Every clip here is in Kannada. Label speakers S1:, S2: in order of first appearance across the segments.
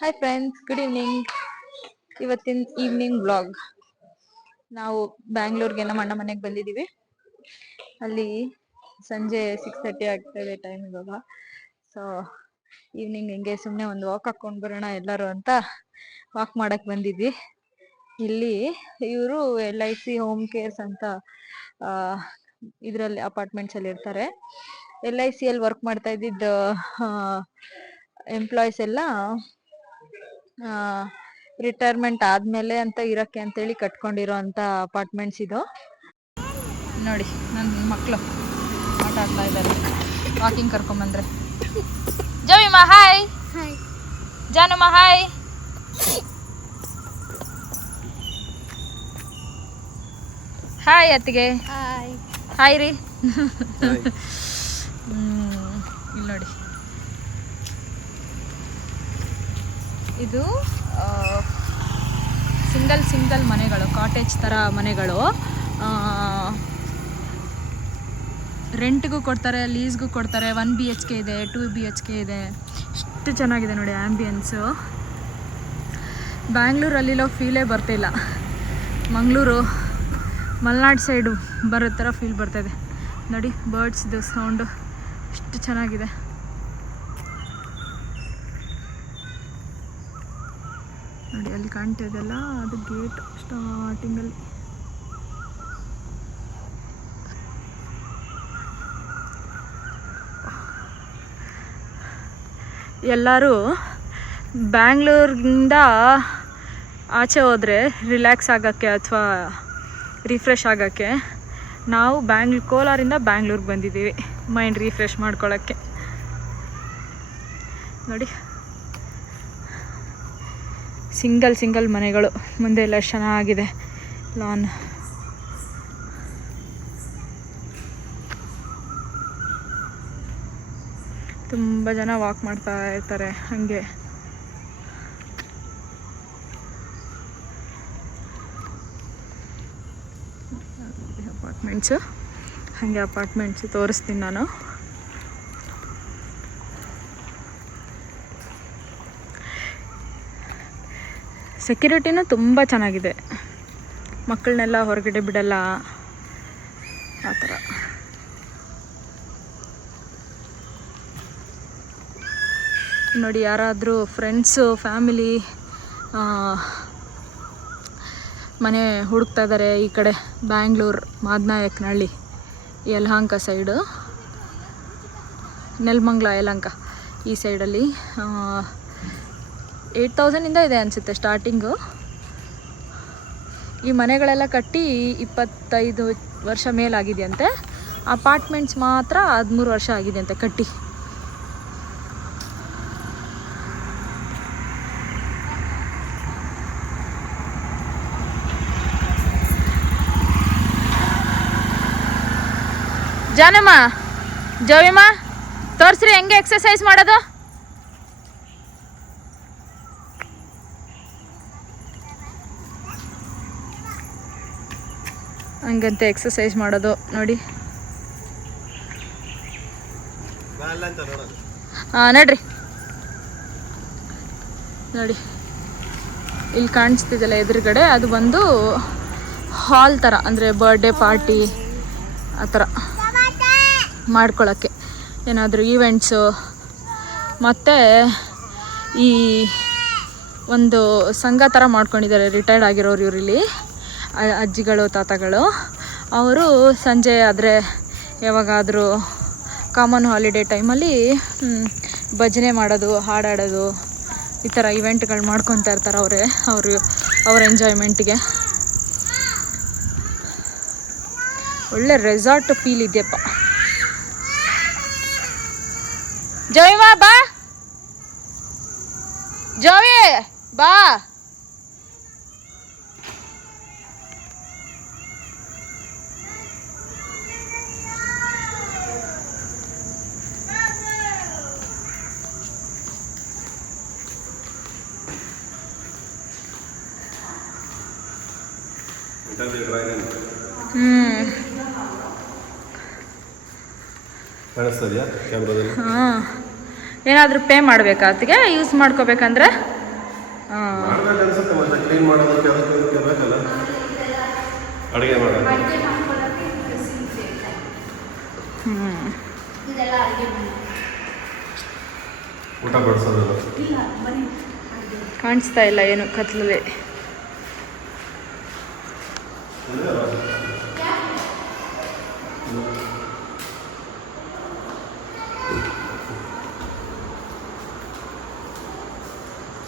S1: ಹಾಯ್ ಫ್ರೆಂಡ್ಸ್ ಗುಡ್ ಈವ್ನಿಂಗ್ ಇವತ್ತಿನ ಈವ್ನಿಂಗ್ ಬ್ಲಾಗ್ ನಾವು ಬ್ಯಾಂಗ್ಳೂರ್ಗೆ ನಮ್ಮ ಅಣ್ಣ ಮನೆಗೆ ಬಂದಿದ್ದೀವಿ ಅಲ್ಲಿ ಸಂಜೆ ಸಿಕ್ಸ್ ತರ್ಟಿ ಆಗ್ತಾ ಇದೆ ಟೈಮ್ ಇವಾಗ. ಸೊ ಈವ್ನಿಂಗ್ ಹಿಂಗೆ ಸುಮ್ಮನೆ ಒಂದು ವಾಕ್ ಹಾಕೊಂಡು ಬರೋಣ ಎಲ್ಲರೂ ಅಂತ ವಾಕ್ ಮಾಡಕ್ಕೆ ಬಂದಿದ್ವಿ. ಇಲ್ಲಿ ಇವರು L I C home cares ಅಂತ ಇದರಲ್ಲಿ ಅಪಾರ್ಟ್ಮೆಂಟ್ಸ್ ಅಲ್ಲಿ ಇರ್ತಾರೆ. ಎಲ್ ಐ ಸಿ ಅಲ್ಲಿ ವರ್ಕ್ ಮಾಡ್ತಾ ಇದ್ದಿದ್ದ ಎಂಪ್ಲಾಯೀಸ್ ಎಲ್ಲ ರಿಟೈರ್ಮೆಂಟ್ ಆದ್ಮೇಲೆ ಅಂತ ಇರಕ್ಕೆ ಅಂತೇಳಿ ಕಟ್ಕೊಂಡಿರೋ ಅಂತ ಅಪಾರ್ಟ್ಮೆಂಟ್ಸ್ ಇದು. ನೋಡಿ ನನ್ನ ಮಕ್ಕಳು ಆಟ ಆಡ್ತಾ ಇದ್ದಾರೆ. ವಾಕಿಂಗ್ ಕರ್ಕೊಂಬಂದ್ರೆ. ಜವಿಮಾ ಹಾಯ್ ಜಾನುಮ ಹಾಯ್ ಹಾಯ್ ಅತ್ತಿಗೆ.
S2: ಹಾಯ್
S1: ಹಾಯ್ ರೀ ಹ್ಮ್, ಇಲ್ಲಿ ನೋಡಿ ಇದು ಸಿಂಗಲ್ ಸಿಂಗಲ್ ಮನೆಗಳು ಕಾಟೇಜ್ ಥರ ಮನೆಗಳು. ರೆಂಟ್ಗೂ ಕೊಡ್ತಾರೆ ಲೀಸ್ಗೂ ಕೊಡ್ತಾರೆ ಒನ್ ಬಿ ಎಚ್ ಕೆ ಇದೆ ಟೂ ಬಿ ಎಚ್ ಕೆ ಇದೆ. ಇಷ್ಟು ಚೆನ್ನಾಗಿದೆ ನೋಡಿ ಆ್ಯಂಬಿಯನ್ಸು ಬ್ಯಾಂಗ್ಳೂರಲ್ಲಿರೋ ಫೀಲೇ ಬರ್ತಿಲ್ಲ ಮಂಗಳೂರು, ಮಲೆನಾಡು ಸೈಡು ಬರೋ ಥರ ಫೀಲ್ ಬರ್ತಾಯಿದೆ ನೋಡಿ ಬರ್ಡ್ಸ್ದು ಸೌಂಡು ಎಷ್ಟು ಚೆನ್ನಾಗಿದೆ ನೋಡಿ ಅಲ್ಲಿ ಕಾಣ್ತಾ ಇದೆಲ್ಲ ಅದು ಗೇಟ್ ಸ್ಟಾರ್ಟಿಂಗಲ್ಲಿ ಎಲ್ಲರೂ ಬ್ಯಾಂಗ್ಳೂರಿಂದ ಆಚೆ ಹೋದರೆ ರಿಲ್ಯಾಕ್ಸ್ ಆಗೋಕ್ಕೆ ಅಥವಾ ರಿಫ್ರೆಶ್ ಆಗೋಕ್ಕೆ ನಾವು ಬ್ಯಾಂಗ್ಳೂರ್, ಕೋಲಾರಿಂದ ಬ್ಯಾಂಗ್ಳೂರಿಗೆ ಬಂದಿದ್ದೀವಿ. ಮೈಂಡ್ ರಿಫ್ರೆಶ್ ಮಾಡ್ಕೊಳ್ಳೋಕ್ಕೆ ನೋಡಿ. ಸಿಂಗಲ್ ಸಿಂಗಲ್ ಮನೆಗಳು. ಮುಂದೆ ಎಲ್ಲ ಚೆನ್ನಾಗಿದೆ ಲಾನ್. ತುಂಬ ಜನ ವಾಕ್ ಮಾಡ್ತಾ ಇರ್ತಾರೆ ಹಾಗೆ. ಅಪಾರ್ಟ್ಮೆಂಟ್ಸು ಹಾಗೆ ಅಪಾರ್ಟ್ಮೆಂಟ್ಸು ತೋರಿಸ್ತೀನಿ ನಾನು. ಸೆಕ್ಯೂರಿಟಿನೂ ತುಂಬ ಚೆನ್ನಾಗಿದೆ. ಮಕ್ಕಳನ್ನೆಲ್ಲ ಹೊರಗಡೆ ಬಿಡಲ್ಲ. ಆ ಥರ. ನೋಡಿ, ಯಾರಾದರೂ ಫ್ರೆಂಡ್ಸು ಫ್ಯಾಮಿಲಿ ಮನೆ ಹುಡುಕ್ತಾ ಇದ್ದಾರೆ ಈ ಕಡೆ ಬ್ಯಾಂಗ್ಳೂರು, ಮಾದ್ನಾಯಕ್ನಹಳ್ಳಿ, ಯಲಹಂಕ ಸೈಡು ನೆಲಮಂಗ್ಲ, ಯಲಹಂಕ ಈ ಸೈಡಲ್ಲಿ ಏಯ್ಟ್ ತೌಸಂಡಿಂದ ಇದೆ ಅನಿಸುತ್ತೆ ಸ್ಟಾರ್ಟಿಂಗು ಈ ಮನೆಗಳೆಲ್ಲ ಕಟ್ಟಿ ಇಪ್ಪತ್ತೈದು ವರ್ಷ ಮೇಲಾಗಿದೆಯಂತೆ. ಅಪಾರ್ಟ್ಮೆಂಟ್ಸ್ ಮಾತ್ರ ಹದಿಮೂರು ವರ್ಷ ಆಗಿದೆಯಂತೆ ಕಟ್ಟಿ. ಜಾನಮ್ಮ ಜೋವಿಮ್ಮ ತೋರಿಸ್ರಿ ಹೆಂಗೆ ಎಕ್ಸಸೈಸ್ ಮಾಡೋದು? ಹಂಗಂತೆ ಎಕ್ಸಸೈಸ್ ಮಾಡೋದು, ನೋಡಿ. ಹಾಂ ನಡ್ರಿ. ನೋಡಿ. ಇಲ್ಲಿ ಕಾಣಿಸ್ತಿದೆಯಲ್ಲ ಎದುರುಗಡೆ, ಅದು ಬಂದು ಹಾಲ್ ಥರ ಅಂದರೆ ಬರ್ಡೇ ಪಾರ್ಟಿ ಆ ಥರ ಮಾಡ್ಕೊಳ್ಳೋಕ್ಕೆ ಏನಾದರೂ ಈವೆಂಟ್ಸು ಮತ್ತು ಈ ಒಂದು ಸಂಘ ಥರ ಮಾಡ್ಕೊಂಡಿದ್ದಾರೆ ರಿಟೈರ್ಡ್ ಆಗಿರೋರು ಇವರಿಲ್ಲಿ. ಅಜ್ಜಿಗಳು, ತಾತಗಳು. ಅವರು ಸಂಜೆ ಆದರೆ ಯಾವಾಗಾದರೂ ಕಾಮನ್ ಹಾಲಿಡೇ ಟೈಮಲ್ಲಿ ಭಜನೆ ಮಾಡೋದು, ಹಾಡಾಡೋದು, ಈ ಥರ ಇವೆಂಟ್ಗಳು ಮಾಡ್ಕೊತಾ ಇರ್ತಾರೆ ಅವರೇ, ಅವರು, ಅವ್ರ ಎಂಜಾಯ್ಮೆಂಟ್ಗೆ ಒಳ್ಳೆ ರೆಸಾರ್ಟ್ ಫೀಲ್ ಇದೆಯಪ್ಪ. ಜಯವಾ ಬಾ. ಜೋವಿ, ಬಾ ಹ್ಮ್
S3: ಕಾಣಿಸ್ತದ್ಯಾ ಕ್ಯಾಮ್ರಾದಲ್ಲಿ?
S1: ಹಾಂ. ಏನಾದರೂ ಪೇ ಮಾಡಬೇಕಾ ಅದಕ್ಕೆ ಯೂಸ್ ಮಾಡ್ಕೋಬೇಕಂದ್ರೆ
S2: ಅಡುಗೆ
S1: ಹ್ಞೂ
S3: ಇದೆಲ್ಲ ಅಡುಗೆ
S2: ಊಟ ಬಡಿಸೋದಲ್ಲ
S3: ಇಲ್ಲ ಬರೀ ಅಡುಗೆ
S1: ಕಾಣಿಸ್ತಾ ಇಲ್ಲ ಏನು ಕತ್ಲಲ್ಲಿ.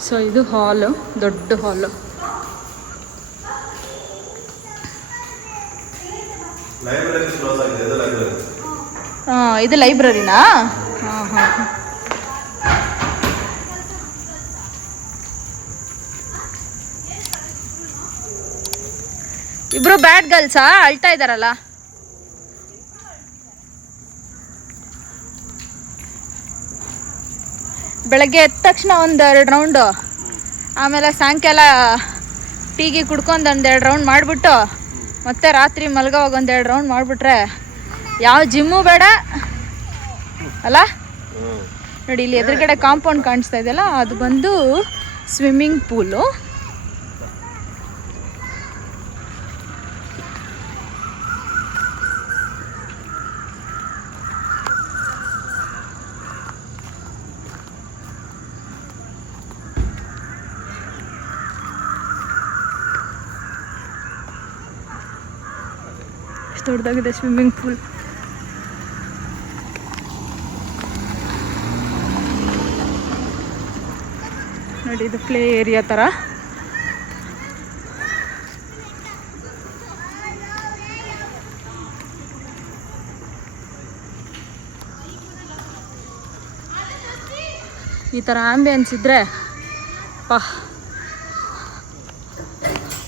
S1: ಸೊ ಇದು ಹಾಲು ದೊಡ್ಡ ಹಾಲು. ಹಾಂ ಇದು ಲೈಬ್ರರಿನಾ? ಹಾಂ ಹಾಂ. ಇಬ್ರು ಬ್ಯಾಡ್ ಗರ್ಲ್ಸಾ? ಅಳ್ತಾ ಇದ್ದಾರಲ್ಲ ಬೆಳಗ್ಗೆ ಎದ್ದ ತಕ್ಷಣ ಒಂದು ಎರಡು ರೌಂಡು ಆಮೇಲೆ ಸಾಯಂಕಾಲ ಟೀಗೆ ಕುಡ್ಕೊಂಡು ಒಂದೆರಡು ರೌಂಡ್ ಮಾಡಿಬಿಟ್ಟು ಮತ್ತೆ ರಾತ್ರಿ ಮಲ್ಗೋವಾಗ ಒಂದೆರಡು ರೌಂಡ್ ಮಾಡಿಬಿಟ್ರೆ ಯಾವ ಜಿಮ್ಮು ಬೇಡ. ಅಲ್ಲ? ನೋಡಿ ಇಲ್ಲಿ ಎದುರುಗಡೆ ಕಾಂಪೌಂಡ್ ಕಾಣಿಸ್ತಾ ಇದೆಯಲ್ಲ ಅದು ಬಂದು ಸ್ವಿಮ್ಮಿಂಗ್ ಪೂಲು ದೊಡ್ಡದಾಗಿದೆ ಸ್ವಿಮ್ಮಿಂಗ್ ಪೂಲ್ ನೋಡಿ ಇದು ಪ್ಲೇ ಏರಿಯಾ ಥರ ಈ ಥರ ಆಂಬಿಯನ್ಸ್ ಇದ್ದರೆ ಪಾ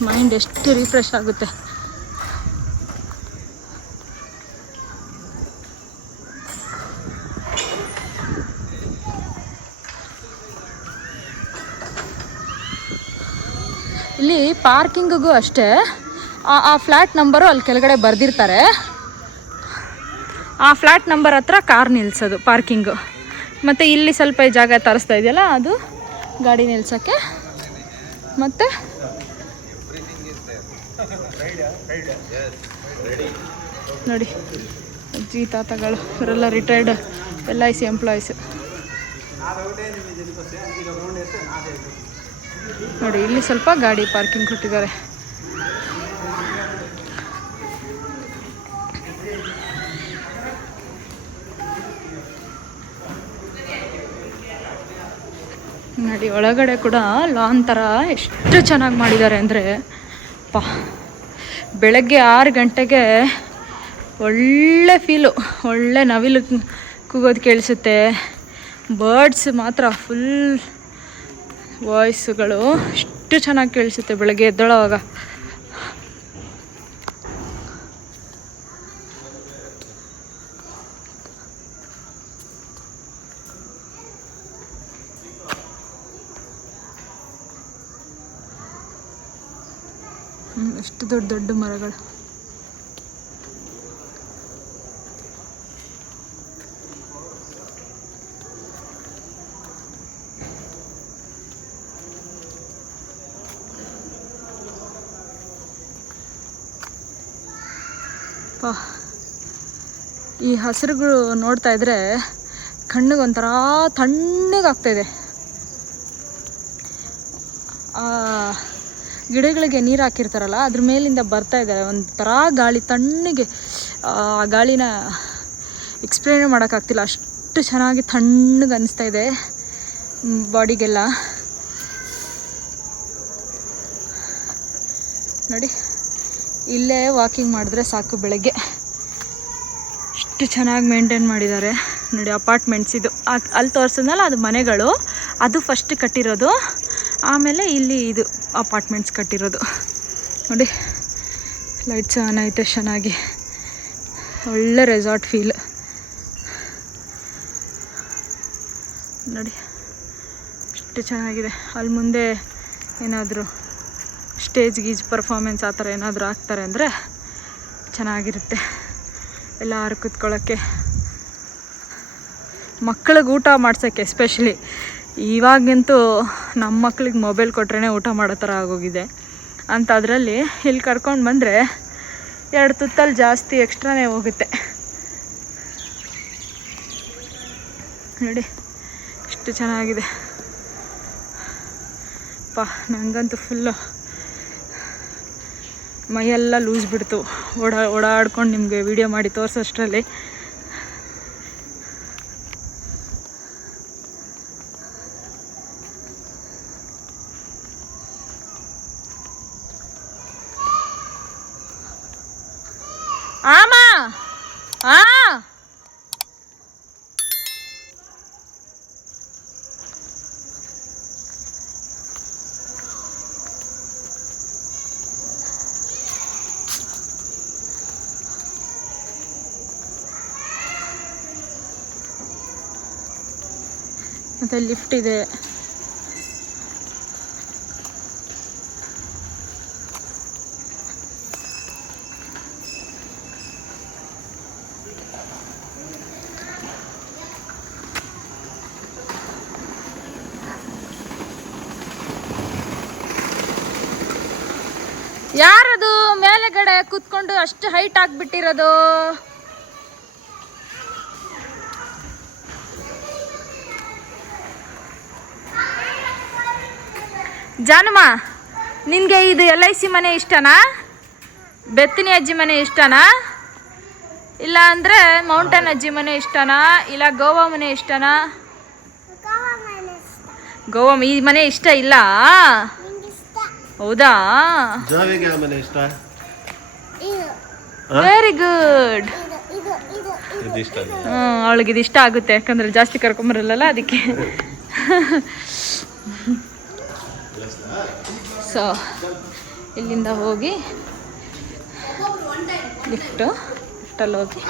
S1: ಮೈಂಡ್ ಎಷ್ಟು ರಿಫ್ರೆಶ್ ಆಗುತ್ತೆ. ಇಲ್ಲಿ ಪಾರ್ಕಿಂಗಿಗೂ ಅಷ್ಟೇ. ಆ- ಫ್ಲ್ಯಾಟ್ ನಂಬರು ಅಲ್ಲಿ ಕೆಳಗಡೆ ಬರೆದಿರ್ತಾರೆ. ಆ ಫ್ಲ್ಯಾಟ್ ನಂಬರ್ ಹತ್ರ ಕಾರ್ ನಿಲ್ಸೋದು ಪಾರ್ಕಿಂಗು. ಮತ್ತು ಇಲ್ಲಿ ಸ್ವಲ್ಪ ಜಾಗ ತರಿಸ್ತಾ ಇದೆಯಲ್ಲ, ಅದು ಗಾಡಿ ನಿಲ್ಸೋಕ್ಕೆ. ಮತ್ತು? ನೋಡಿ, ಅಜ್ಜಿ, ತಾತಗಳು, ಇವರೆಲ್ಲ retired L I C employees ನೋಡಿ, ಇಲ್ಲಿ ಸ್ವಲ್ಪ ಗಾಡಿ ಪಾರ್ಕಿಂಗ್ ಕೊಟ್ಟಿದ್ದಾರೆ. ನೋಡಿ, ಒಳಗಡೆ ಕೂಡ ಲಾನ್ ಥರ ಎಷ್ಟು ಚೆನ್ನಾಗಿ ಮಾಡಿದ್ದಾರೆ ಅಂದರೆ, ಪಾ, ಬೆಳಗ್ಗೆ ಆರು ಗಂಟೆಗೆ ಒಳ್ಳೆ ಫೀಲು ಒಳ್ಳೆ ನವಿಲು ಕೂಗೋದು ಕೇಳಿಸುತ್ತೆ. ಬರ್ಡ್ಸ್ ಮಾತ್ರ ಫುಲ್ ವಾಯ್ಸ್ಗಳು ಎಷ್ಟು ಚೆನ್ನಾಗಿ ಕೇಳಿಸುತ್ತೆ ಬೆಳಗ್ಗೆ ಎದ್ದೊಳವಾಗ. ಎಷ್ಟು ದೊಡ್ಡ ದೊಡ್ಡ ಮರಗಳು. ಹಸಿರುಗಳು ನೋಡ್ತಾ ಇದ್ರೆ ಕಣ್ಣಿಗೆ ಒಂಥರ ತಣ್ಣಗಾಗ್ತಾ ಇದೆ. ಗಿಡಗಳಿಗೆ ನೀರು ಹಾಕಿರ್ತಾರಲ್ಲ, ಅದ್ರ ಮೇಲಿಂದ ಬರ್ತಾ ಇದ್ದಾರೆ ಒಂಥರ ಗಾಳಿ ತಣ್ಣಗೆ, ಆ ಗಾಳಿನ ಎಕ್ಸ್ಪ್ಲೇನ್ ಮಾಡೋಕ್ಕಾಗ್ತಿಲ್ಲ ಅಷ್ಟು ಚೆನ್ನಾಗಿ ತಣ್ಣಗೆ ಅನಿಸ್ತಾ ಇದೆ ಬಾಡಿಗೆಲ್ಲ. ನೋಡಿ, ಇಲ್ಲೇ ವಾಕಿಂಗ್ ಮಾಡಿದ್ರೆ ಸಾಕು ಬೆಳಗ್ಗೆ. ಎಷ್ಟು ಚೆನ್ನಾಗಿ ಮೇಂಟೈನ್ ಮಾಡಿದ್ದಾರೆ. ನೋಡಿ ಅಪಾರ್ಟ್ಮೆಂಟ್ಸ್ ಇದು. ಅಲ್ಲಿ ತೋರಿಸಿದ್ನಲ್ಲ, ಅದು ಮನೆಗಳು. ಅದು ಫಸ್ಟ್ ಕಟ್ಟಿರೋದು. ಆಮೇಲೆ ಇಲ್ಲಿ ಇದು ಅಪಾರ್ಟ್ಮೆಂಟ್ಸ್ ಕಟ್ಟಿರೋದು. ನೋಡಿ ಲೈಟ್ಸ್ ಆನ್ ಐತೆ, ಚೆನ್ನಾಗಿ. ಒಳ್ಳೆ ರೆಸಾರ್ಟ್ ಫೀಲ್ ನೋಡಿ ಎಷ್ಟು ಚೆನ್ನಾಗಿದೆ. ಅಲ್ಲಿ ಮುಂದೆ ಏನಾದರೂ ಸ್ಟೇಜ್ ಗೀಜ್ ಪರ್ಫಾರ್ಮೆನ್ಸ್ ಆ ಥರ ಏನಾದರೂ ಆಗ್ತಾರೆ ಅಂದರೆ ಚೆನ್ನಾಗಿರುತ್ತೆ. ಎಲ್ಲರೂ ಕುತ್ಕೊಳ್ಳೋಕ್ಕೆ ಮಕ್ಳಿಗೆ ಊಟ ಮಾಡ್ಸೋಕ್ಕೆ ಎಸ್ಪೆಷಲಿ ಇವಾಗಂತೂ ನಮ್ಮ ಮಕ್ಳಿಗೆ ಮೊಬೈಲ್ ಕೊಟ್ರೇ ಊಟ ಮಾಡೋ ಥರ ಆಗೋಗಿದೆ. ಅಂತ ಅದರಲ್ಲಿ ಇಲ್ಲಿ ಕರ್ಕೊಂಡು ಬಂದರೆ ಎರಡು ತುತ್ತಲ್ಲಿ ಜಾಸ್ತಿ ಎಕ್ಸ್ಟ್ರಾನೇ ಹೋಗುತ್ತೆ. ನೋಡಿ ಎಷ್ಟು ಚೆನ್ನಾಗಿದೆ. ಪಾ ನನಗಂತೂ ಫುಲ್ಲು ಮೈಯೆಲ್ಲ ಲೂಸ್ ಬಿಡ್ತು. ಓಡಾ ಓಡಾಡ್ಕೊಂಡು ನಿಮಗೆ ವಿಡಿಯೋ ಮಾಡಿ ತೋರಿಸೋಷ್ಟರಲ್ಲಿ ಆಮ ಆ ಮತ್ತೆ ಲಿಫ್ಟ್ ಇದೆ. ಯಾರದು? ಮೇಲೆಗಡೆ ಕೂತ್ಕೊಂಡು ಅಷ್ಟು ಹೈಟ್ ಆಗ್ಬಿಟ್ಟಿರೋದು. ಜಾನಮ್ಮ ನಿನಗೆ ಇದು ಎಲ್ ಐ ಸಿ ಮನೆ ಇಷ್ಟನಾ? ಬೆತ್ತಿನಿ ಅಜ್ಜಿ ಮನೆ ಇಷ್ಟನಾ? ಇಲ್ಲ ಅಂದರೆ ಮೌಂಟೇನ್ ಅಜ್ಜಿ ಮನೆ ಇಷ್ಟನಾ? ಇಲ್ಲ ಗೋವಾ ಮನೆ ಇಷ್ಟನಾ? ಗೋವಾ ಈ ಮನೆ ಇಷ್ಟ ಇಲ್ಲ? ಹೌದಾ? ವೆರಿ ಗುಡ್ ಅವಳಿಗೆ ಇದು ಇಷ್ಟ ಆಗುತ್ತೆ ಯಾಕಂದ್ರೆ ಜಾಸ್ತಿ ಕರ್ಕೊಂಬರಲ್ಲ ಅದಕ್ಕೆ. ಸೊ, ಇಲ್ಲಿಂದ ಹೋಗಿ ಲಿಫ್ಟು, ಲಿಫ್ಟಲ್ಲಿ ಹೋಗಿ.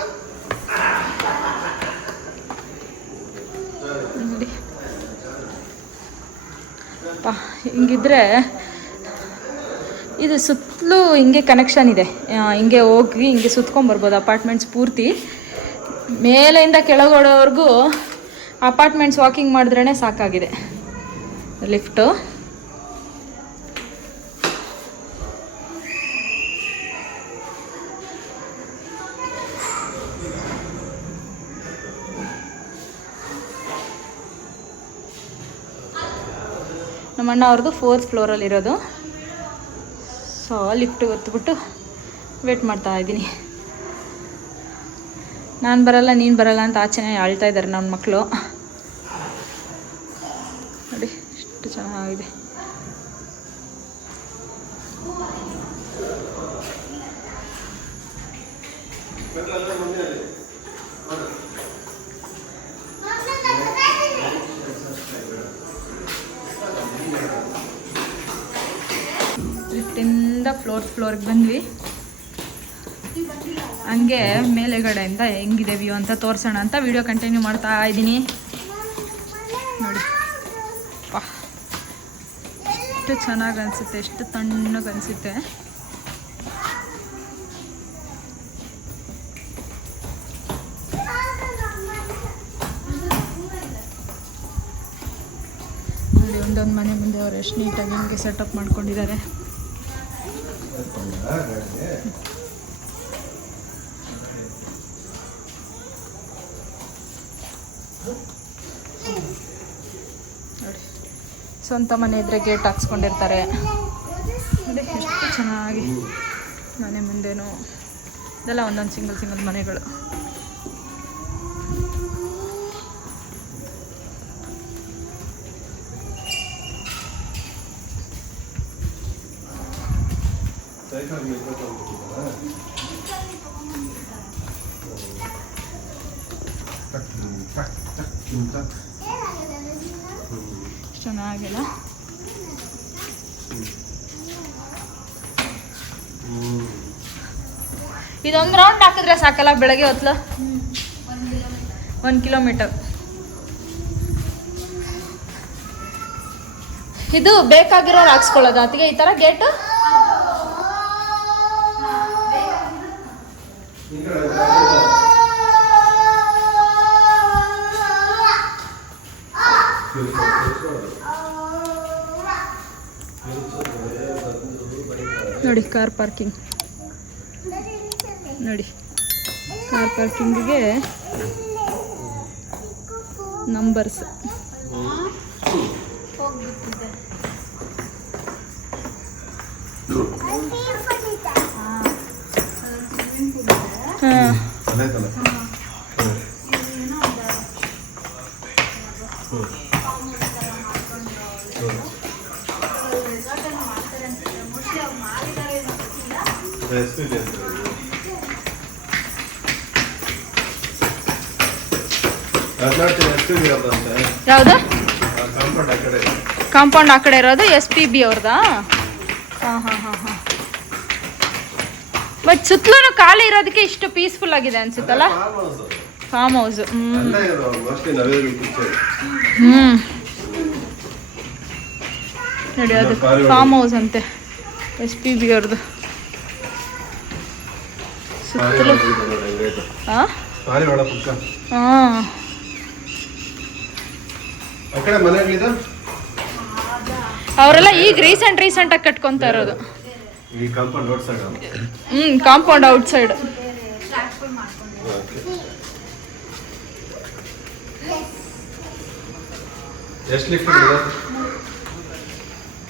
S1: ಪಾ ಹಿಂಗಿದ್ರೆ ಇದು ಸುತ್ತಲೂ ಹಿಂಗೆ ಕನೆಕ್ಷನ್ ಇದೆ. ಹಿಂಗೆ ಹೋಗಿ ಹಿಂಗೆ ಸುತ್ಕೊಂಡ್ಬರ್ಬೋದು ಅಪಾರ್ಟ್ಮೆಂಟ್ಸ್ ಪೂರ್ತಿ. ಮೇಲೆಯಿಂದ ಕೆಳಗೋಡೋವರೆಗೂ ಅಪಾರ್ಟ್ಮೆಂಟ್ಸ್ ವಾಕಿಂಗ್ ಮಾಡಿದ್ರೇ ಸಾಕಾಗಿದೆ. ಲಿಫ್ಟು. ನಮ್ಮ ಅಣ್ಣ ಅವ್ರದ್ದು ಫೋರ್ತ್ ಫ್ಲೋರಲ್ಲಿ ಇರೋದು. ಸೊ ಲಿಫ್ಟ್ ಹೊತ್ಬಿಟ್ಟು ವೇಟ್ ಮಾಡ್ತಾ ಇದ್ದೀನಿ. ನಾನು ಬರಲ್ಲ, ನೀನು ಬರಲ್ಲ ಅಂತ ಆಚೆನೇ ಅಳ್ತಾ ಇದ್ದಾರೆ ನನ್ನ ಮಕ್ಕಳು ನೋಡಿ, ಎಷ್ಟು ಚೆನ್ನಾಗಿದೆ. ಫ್ಲೋರ್ ಫ್ಲೋರ್ಗೆ ಬಂದ್ವಿ. ಹಂಗೆ ಮೇಲೆಗಡೆಯಿಂದ ಹೆಂಗಿದೆ ವ್ಯೂ ಅಂತ ತೋರಿಸೋಣ ಅಂತ ವಿಡಿಯೋ ಕಂಟಿನ್ಯೂ ಮಾಡ್ತಾ ಇದ್ದೀನಿ. ನೋಡಿ. ಅಪ್ಪ ಎಷ್ಟು ಚೆನ್ನಾಗಿ ಅನಿಸುತ್ತೆ, ಎಷ್ಟು ತಣ್ಣಗೆ ಅನಿಸುತ್ತೆ. ಒಂದೊಂದು ಮನೆ ಮುಂದೆ ಅವ್ರು ಎಷ್ಟು ನೀಟಾಗಿ ಹಿಂಗೆ ಸೆಟಪ್ ಮಾಡ್ಕೊಂಡಿದ್ದಾರೆ. ಸ್ವಂತ ಮನೆ ಇದ್ರೆ ಗೇಟ್ ಹಾಕ್ಸ್ಕೊಂಡಿರ್ತಾರೆ ಎಷ್ಟು ಚೆನ್ನಾಗಿ ಮನೆ ಮುಂದೆನೂ ಇದೆಲ್ಲ ಒಂದೊಂದು ಸಿಂಗಲ್ ಸಿಂಗಲ್ ಮನೆಗಳು. ಚೆನ್ನಾಗಿಲ್ಲ. ಇದೊಂದು ರೌಂಡ್ ಹಾಕಿದ್ರೆ ಸಾಕಲ್ಲ ಬೆಳಗ್ಗೆ ಹೊತ್ಲು? ಒಂದು ಕಿಲೋಮೀಟರ್ ಇದು ಬೇಕಾಗಿರೋರು ಹಾಕ್ಸ್ಕೊಳ್ಳೋದು. ಅದಕ್ಕೆ ಈ ಥರ ಗೇಟು ನೋಡಿ ಕಾರ್ ಪಾರ್ಕಿಂಗ್ ನೋಡಿ ಕಾರ್ ಪಾರ್ಕಿಂಗಿಗೆ ನಂಬರ್ಸ್ ಯಾವುದು?
S2: ಕಾಂಪೌಂಡ್ ಆ ಕಡೆ
S1: ಇರೋದು ಎಸ್ ಪಿ ಬಿ ಅವ್ರದಾ? ಹಾಂ ಹಾಂ ಹಾಂ ಹಾಂ. ಬಟ್ ಸುತ್ತಲೂ ಖಾಲಿ ಇರೋದಕ್ಕೆ ಇಷ್ಟು ಪೀಸ್ಫುಲ್ ಆಗಿದೆ ಅನ್ಸುತ್ತಲ್ಲ? ಫಾರ್ಮ್ ಹೌಸ್ ಹ್ಞೂ ನೋಡಿ ಅದು ಫಾರ್ಮ್ ಹೌಸ್ ಅಂತೆ ಎಸ್ ಪಿ ಬಿ ಅವ್ರದ್ದು ಸುತ್ತಲೂ ಹಾಂ. ಅವರೆಲ್ಲ ಈಗ ರೀಸೆಂಟ್ ರೀಸೆಂಟಾಗಿ ಕಟ್ಕೊತಾ ಇರೋದು.
S2: ಈ ಕಾಂಪೌಂಡ್ ಔಟ್ ಸೈಡ್
S1: ಹ್ಞೂ ಕಾಂಪೌಂಡ್ ಔಟ್ ಸೈಡ್
S2: ಎಷ್ಟು ಲಿಫ್ಟ್ ಇದೆ?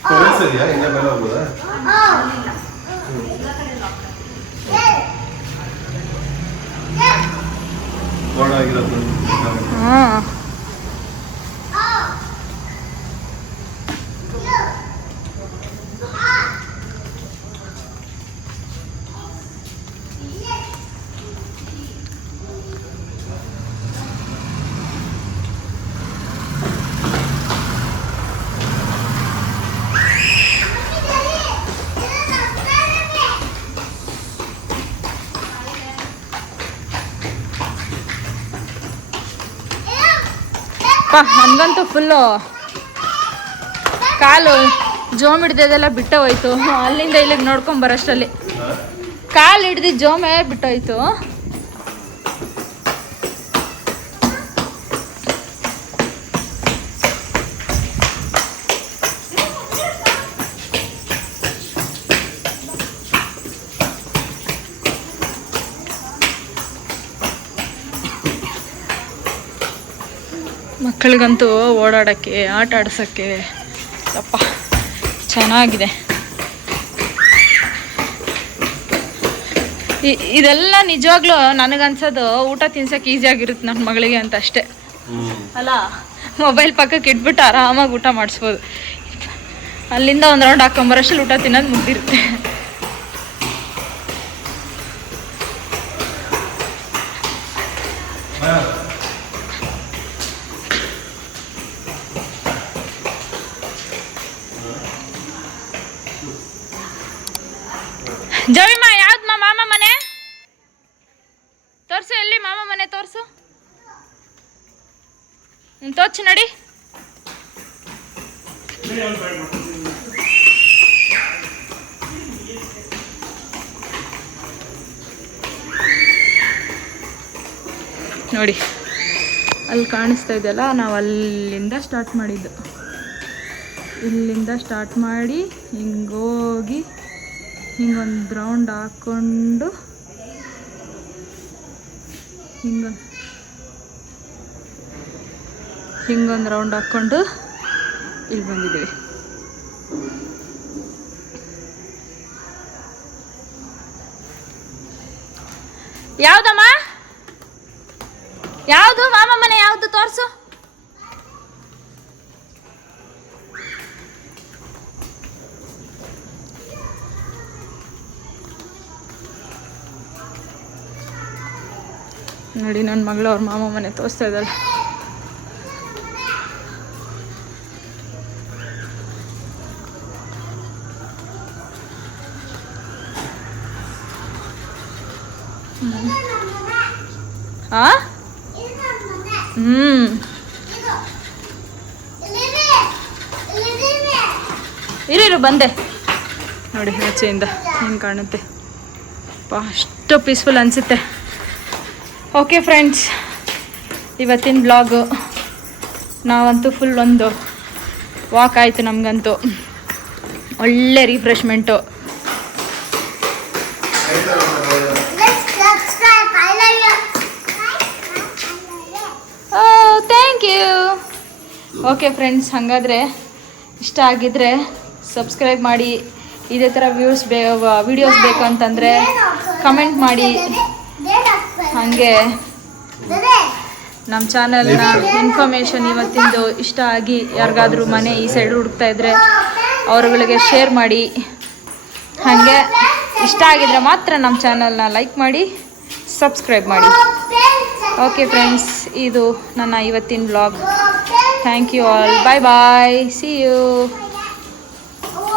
S2: ಪೊಲೀಸ್ ಇದೆಯಾ ಇನ್ನೇ ಮೇಲೆ ಹೋಗ್ಬೋದಾ? ಬೋರ್ಡ್ ಆಗಿರೋದು.
S1: ಹಾಂ. ನನಗಂತೂ ಫುಲ್ಲು ಕಾಲು ಜೋಮ್ ಬಿಟ್ಟ ಹೋಯ್ತು ಅಲ್ಲಿಂದ ಇಲ್ಲಿಗೆ ನೋಡ್ಕೊಂಡ್ ಬರೋಷ್ಟರಲ್ಲಿ. ಕಾಲು ಹಿಡ್ದು ಜೋಮೆ ಬಿಟ್ಟೋಯ್ತು. ಮಕ್ಕಳಿಗಂತೂ ಓಡಾಡೋಕ್ಕೆ ಆಟ ಆಡ್ಸೋಕ್ಕೆ ಅಪ್ಪ ಚೆನ್ನಾಗಿದೆ. ಇ- ಇದೆಲ್ಲ ನಿಜವಾಗ್ಲೂ ನನಗನ್ಸೋದು ಊಟ ತಿನ್ಸಕ್ಕೆ ಈಸಿಯಾಗಿರುತ್ತೆ ನನ್ನ ಮಗಳಿಗೆ ಅಂತ ಅಷ್ಟೇ. ಅಲ್ಲ ಮೊಬೈಲ್ ಪಕ್ಕಕ್ಕೆ ಇಟ್ಬಿಟ್ಟು ಆರಾಮಾಗಿ ಊಟ ಮಾಡಿಸ್ಬೋದು. ಅಲ್ಲಿಂದ ಒಂದು ರೌಂಡ್ ಹಾಕೊಂಬರಷ್ಟಲ್ಲಿ ಊಟ ತಿನ್ನೋದು ಮುಗ್ದಿರುತ್ತೆ. ಜವಿಮಾ ಯಾವ್ದಮ್ಮ ಮಾಮ ಮನೆ? ತೋರ್ಸು ಎಲ್ಲಿ ಮಾಮ ಮನೆ ತೋರ್ಸು. ತೋರ್ಸು ನಡಿ. ನೋಡಿ, ಅಲ್ಲಿ ಕಾಣಿಸ್ತಾ ಇದೆಯಲ್ಲ, ನಾವು ಅಲ್ಲಿಂದ ಸ್ಟಾರ್ಟ್ ಮಾಡಿದ್ದು. ಇಲ್ಲಿಂದ ಸ್ಟಾರ್ಟ್ ಮಾಡಿ ಹಿಂಗೋಗಿ ಹಿಂಗೊಂದು ರೌಂಡ್ ಹಾಕ್ಕೊಂಡು ಹಿಂಗ ಹಿಂಗೊಂದು ರೌಂಡ್ ಹಾಕ್ಕೊಂಡು ಇಲ್ಲಿ ಬಂದಿದ್ದೀವಿ. ಯಾವ್ದಮ್ಮ? ಯಾವುದು ಮಾಮ ಮನೆ ಯಾವುದು ತೋರ್ಸು? ನೋಡಿ ನನ್ನ ಮಗಳು ಅವ್ರ ಮಾಮ ಮನೆ ತೋರಿಸ್ತಾ ಇದ್ದಾಳೆ ಹಾ ಹ್ಮ್. ಇರು ಬಂದೆ. ನೋಡಿ, ಆಚೆಯಿಂದ ಏನು ಕಾಣುತ್ತೆ. ಅಷ್ಟು ಪೀಸ್ಫುಲ್ ಅನಿಸುತ್ತೆ. ಓಕೆ ಫ್ರೆಂಡ್ಸ್ ಇವತ್ತಿನ ಬ್ಲಾಗು ನಾವಂತೂ ಫುಲ್ ಒಂದು ವಾಕ್ ಆಯಿತು ನಮಗಂತೂ. ಒಳ್ಳೆ refreshment. Thank you okay friends ಹಾಗಾದರೆ ಇಷ್ಟ ಆಗಿದ್ರೆ ಸಬ್ಸ್ಕ್ರೈಬ್ ಮಾಡಿ. ಇದೇ ಥರ ವ್ಯೂಸ್ ಬೇ ವಿಡಿಯೋಸ್ ಬೇಕು ಅಂತಂದರೆ ಕಮೆಂಟ್ ಮಾಡಿ. ಹಾಗೆ ನಮ್ಮ ಚಾನಲ್ನ ಇನ್ಫಾರ್ಮೇಶನ್ ಇವತ್ತಿಂದು ಇಷ್ಟ ಆಗಿ ಯಾರಿಗಾದ್ರೂ ಮನೆ ಈ ಸೈಡ್ ಹುಡುಕ್ತಾ ಇದ್ರೆ ಅವರುಗಳಿಗೆ ಶೇರ್ ಮಾಡಿ. ಹಾಗೆ ಇಷ್ಟ ಆಗಿದ್ರೆ ಮಾತ್ರ ನಮ್ಮ ಚಾನಲ್ನ ಲೈಕ್ ಮಾಡಿ ಸಬ್ಸ್ಕ್ರೈಬ್ ಮಾಡಿ. ಓಕೆ ಫ್ರೆಂಡ್ಸ್ ಇದು ನನ್ನ ಇವತ್ತಿನ blog thank you all bye bye see you